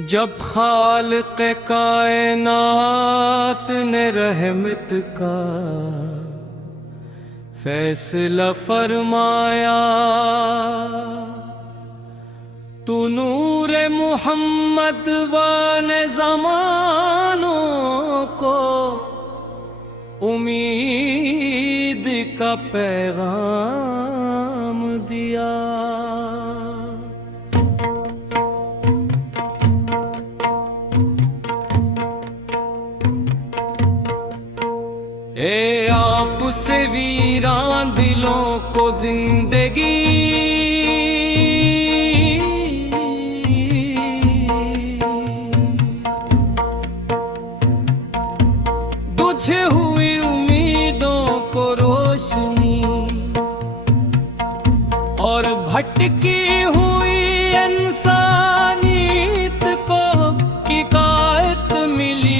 जब खालिक़ कायनात ने रहमत का फैसला फरमाया, तू नूर मुहम्मद वाले ज़मानों को उम्मीद का पैगाम दिया। ए आप से वीरान दिलों को जिंदगी, बुझे हुई उम्मीदों को रोशनी और भटकी हुई इंसानियत को हिकायत मिली।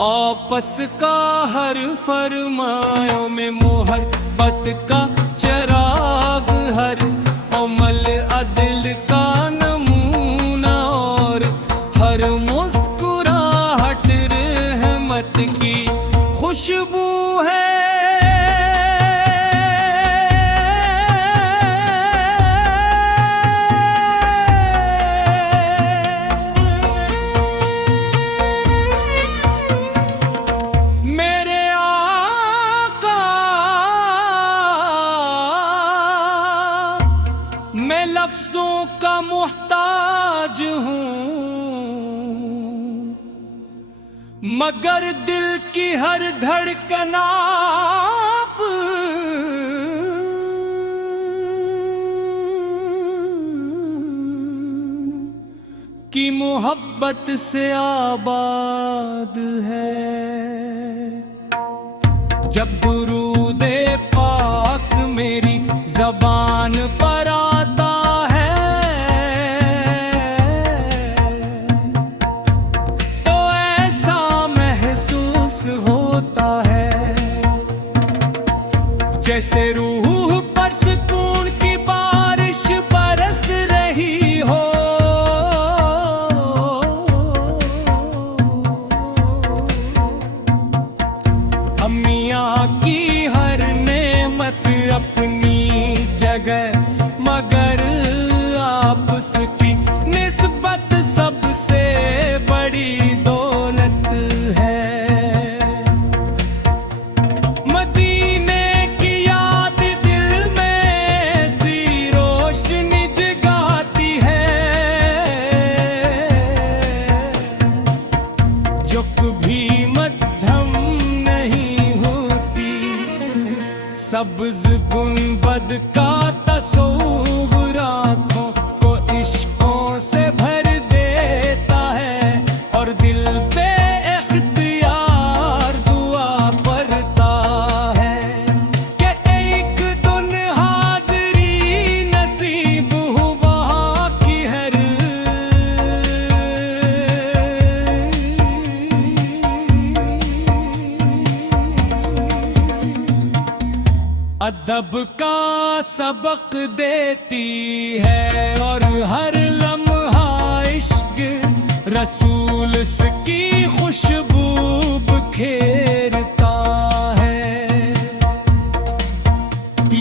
आपस का हर फरमायों में मोहब्बत का चराग, हर अमल अदल का नमूना और हर मुस्कुराहट रहमत की खुशबू है। मैं लफ्जों का मुहताज हूँ, मगर दिल की हर धड़कन आप की मोहब्बत से आबाद है। जब दुरूदे पाक मेरी ज़बान पर आता है, तो ऐसा महसूस होता है जैसे रूह पर सुकून की बारिश बरस रही हो। अम्मियाँ की हर नेमत अपनी जगह, मगर आपकी निस्बत सबसे बड़ी दौलत है। मदीने की याद दिल में ऐसी रोशनी जगाती है जो कभी मध्यम नहीं होती। सब्ज़ गुंबद का तस्वुर आँखों को इश्कों से भर देता है और दिल पे इख्तियार दुआ पड़ता है कि एक दिन हाज़री नसीब हो वहाँ की हर। अदब का सबक देती है और हर लम्हा इश्क रसूल की खुशबू बिखेरता है।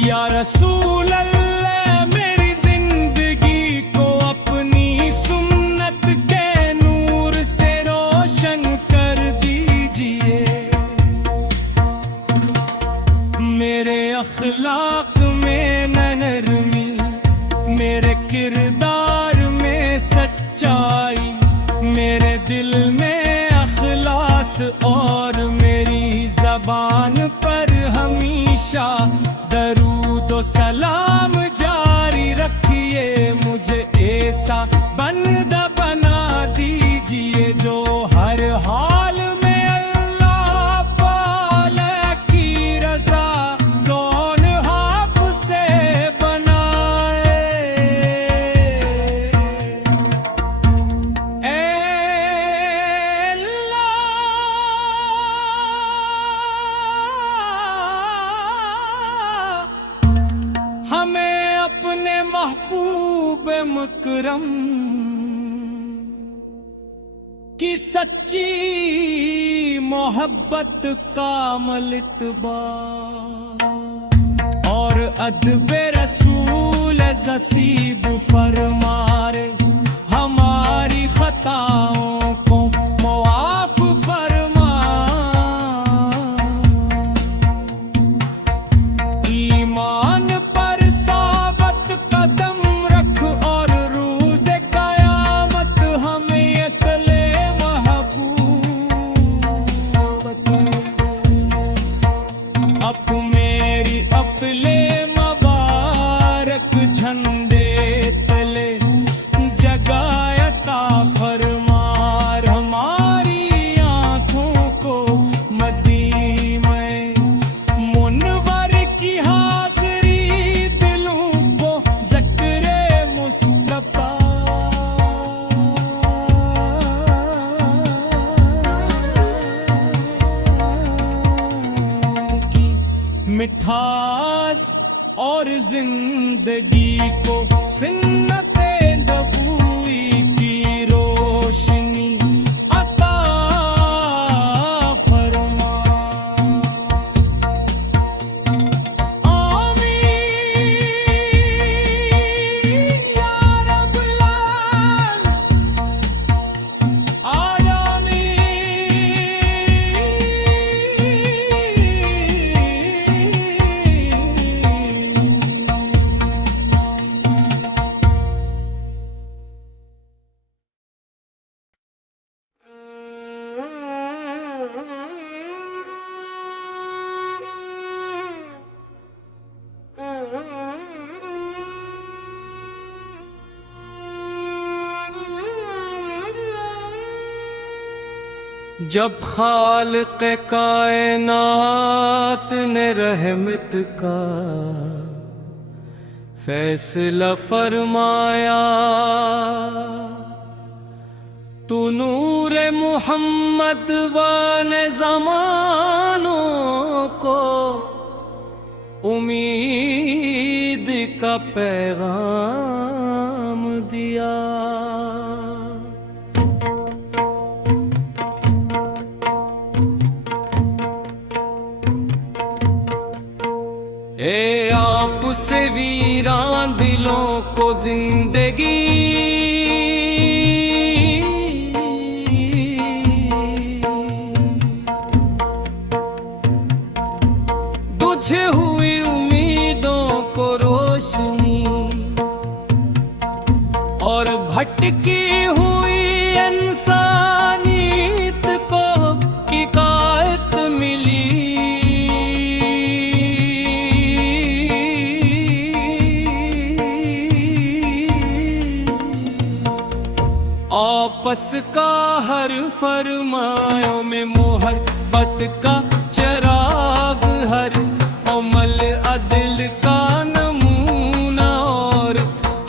या रसूल अल्लाह मेरी जिंदगी को अपनी सुन्नत के नूर से रोशन कर दीजिए। मेरे अखलाक में नरमी, मेरे किरदार में सच्चाई, मेरे दिल में अखलास और मेरी ज़बान पर हमेशा दरूद व सलाम जारी रखिए। मुझे ऐसा बंदा बना दीजिए जो हर हाल में अल्लाह पाले की रज़ा महबूब मुकरम की सच्ची मोहब्बत का मलितबा और अदब रसूल नसीब फरमारे हमारी खताओं को मुआफ फरमा। ईमान पर साबत कदम रख और रोज़ क़यामत हमें यतले महबूबत। अब मेरी अपले मुबारक झंडे तले जगायता फरमार हमारी आँखों को मदीने मुनवर की हाज़री दिलों को ज़िक्रे मुस्तफ़ा की मिठास और जिंदगी को सिन्नते दबूई की रोशनी अता फरमा। आमीन या रब्बल जब खालिक़ कायनात ने रहमत का फैसला फरमाया तू नूर मुहम्मद वाने ज़मानों को उम्मीद का पैगाम दिया। ए आप से वीरान दिलों को जिंदगी बुझे हुई उम्मीदों को रोशनी और भटकी हुई इंसानियत को हिकायत मिली। आपस का हर फरमायों में मोहब्बत का चराग हर अमल अदल का नमूना और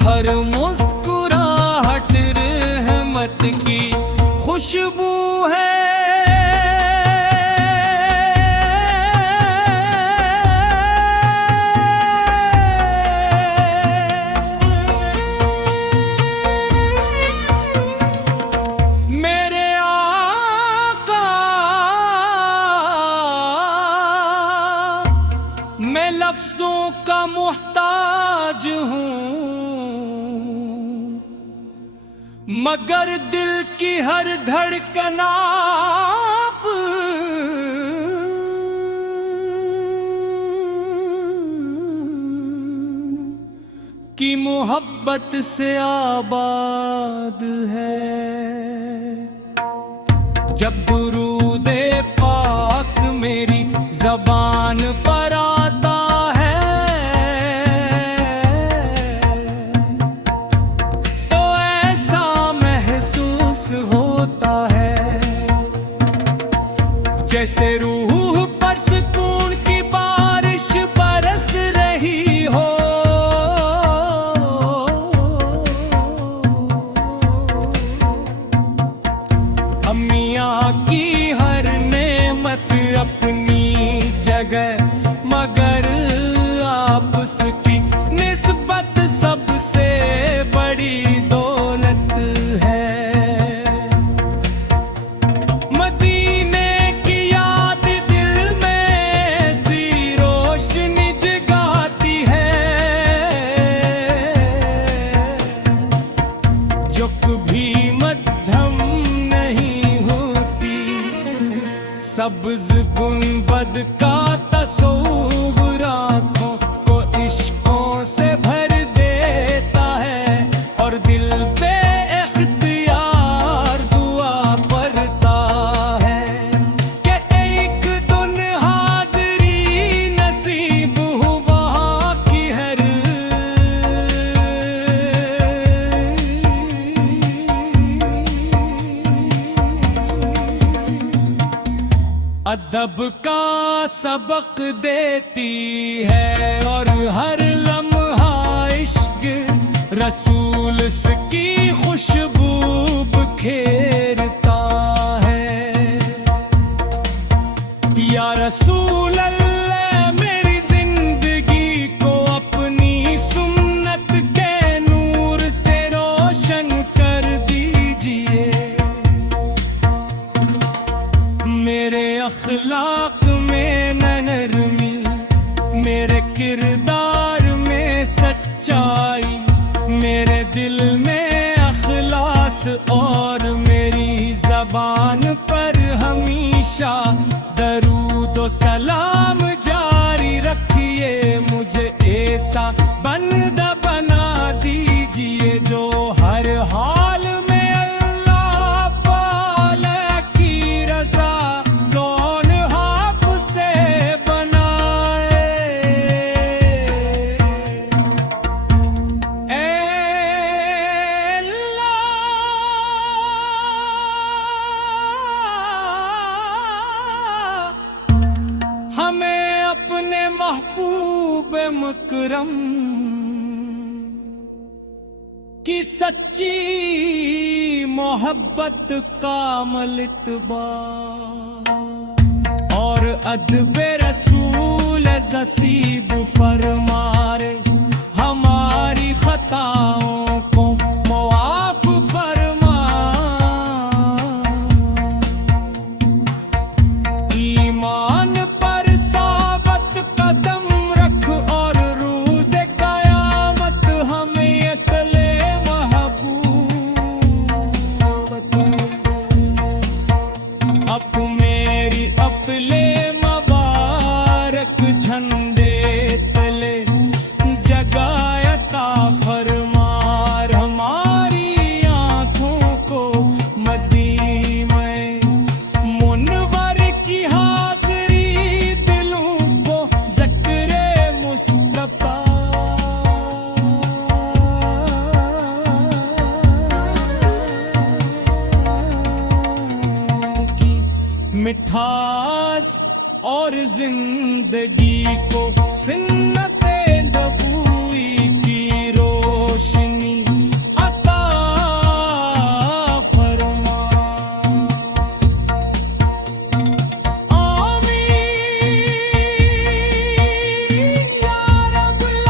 हर मुस्कुराहट रहमत की खुशबू है। मैं लफ्ज़ों का मुहताज हूँ मगर दिल की हर धड़कन आप की मोहब्बत से आबाद है। जब दुरूदे पाक मेरी ज़बान पर आता है तो ऐसा महसूस होता है जैसे रूह पर सुकून की बारिश बरस रही हो। अम्मियाँ की हर नेमत अपनी जगह मगर आपस की निस्बत सबसे गुंबद का तस्वुर आँखों को इश्कों से भर देता है और दिल पे इख्तियार दुआ पड़ता है कि एक दिन हाज़री नसीब हो वहाँ की हर अदब का सबक देती है और हर लम्हा इश्क रसूल की खुशबू बिखेरता है। या रसूल अल्लाह मेरी जिंदगी को अपनी सुन्नत के नूर से रोशन कर दीजिए। मेरे अखलाक में नरमी, मेरे किरदार में सच्चाई, मेरे दिल में अखलास और मेरी ज़बान पर हमेशा दरूद व सलाम जारी रखिए। मुझे ऐसा बंदा बना दीजिए जो हर हाल में अल्लाह पाले की रज़ा कौन आपसे बनाए। ऐ अल्लाह हमें अपने महबूब मुकरम की सच्ची मोहब्बत का मलितबा और अदब रसूल ज़सीब फरमारे हमारी खताओं को मुआफ फरमा। ईमान पर साबत कदम रख और रोज़ क़यामत हमें ये तले महबूबत। अब मेरी अपने मुबारक झंडे तले जगायता फरमार हमारी आँखों को मदीने मुनवर की हाज़री दिलों को ज़िक्र मुस्तफ़ा की मिठास और जिंदगी को सिन्नते नबूवी की रोशनी अता फरमा। आमीन या रब्बल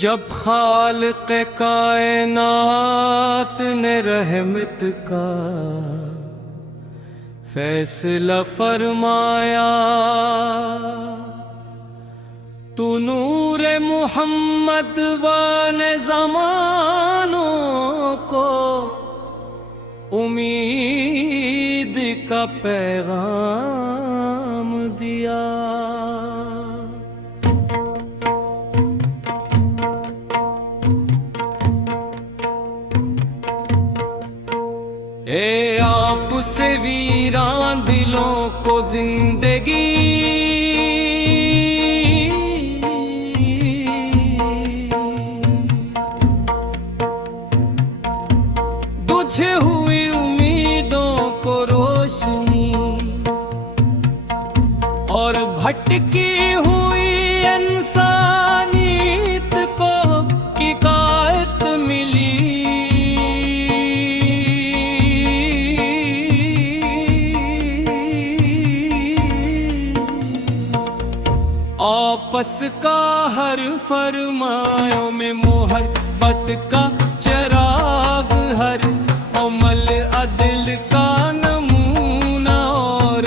जब खालिक़ कायनात ने रहमत का फैसला फरमाया तू नूर मुहम्मद वाने ज़मानों को उम्मीद का पैगाम दिया। ए आप से वीरान दिलों को जिंदगी बुझे हुई उम्मीदों को रोशनी और भटकी हुई इंसानियत को किफ़ायत मिली। नफस का हर फरमायों में मोहब्बत का चराग हर अमल अदिल का नमूना और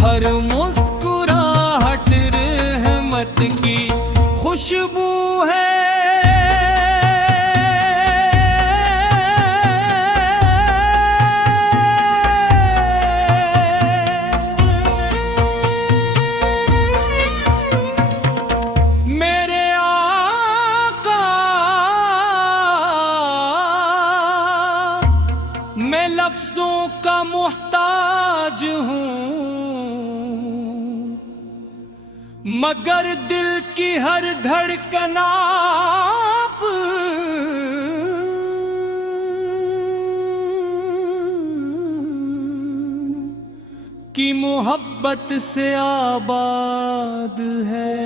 हर मुस्कुराहट रहमत की खुशबू है। मैं लफ्जों का मुहताज हूँ मगर दिल की हर धड़कन आप की मोहब्बत से आबाद है।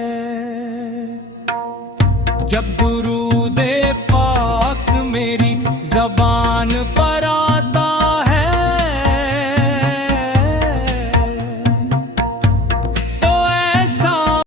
जब दुरूद पाक मेरी ज़बान पर